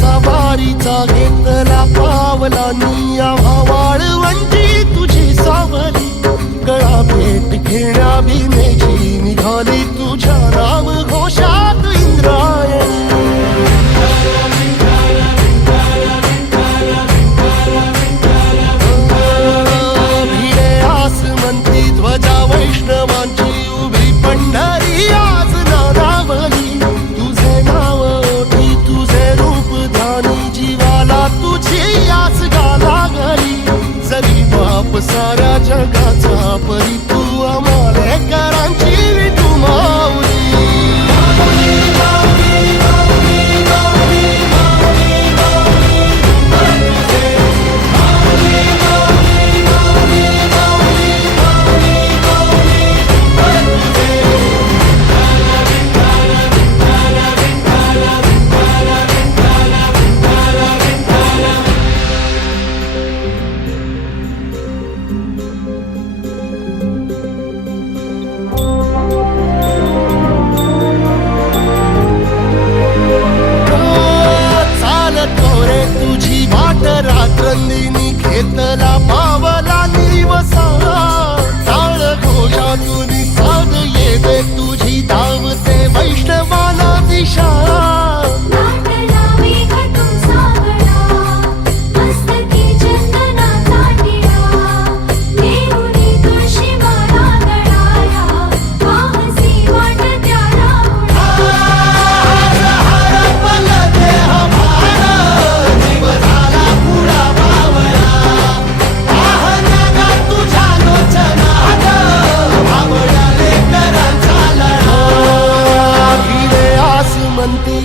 सवारीचा घेतला पावलांनी आम्हा वाळवंटी तुझी सावली गळा भेट घेण्या भीमेची निघाली तुझ्या नाम घोषात इंद्रायणी भिडे आसमंती ध्वजा वैष्णवांची उभी पंढरी आज नादावली तुझे नाव ओठी तुझे रूप ध्यानी जीवाला तुझी आस गाला घरी जरी बाप साऱ्या जगाचा परी तू आमालेकरांची विठू माऊली रात्रंदिनी घेतला पावला निवसा टाळ घोषातून साध येते तुझी धावते वैष्णवाला दिशा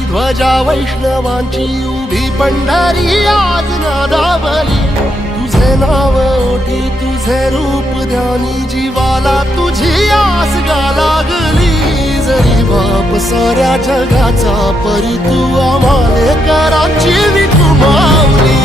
ध्वजा वैष्णवांची उभी पंढरी आज नादावली तुझे नाव ओठी तुझे रूप ध्यानी जीवाला तुझी आस गा लागली जरी बाप साऱ्या जगाचा परी तू आम्हालेकरांची विठू माऊली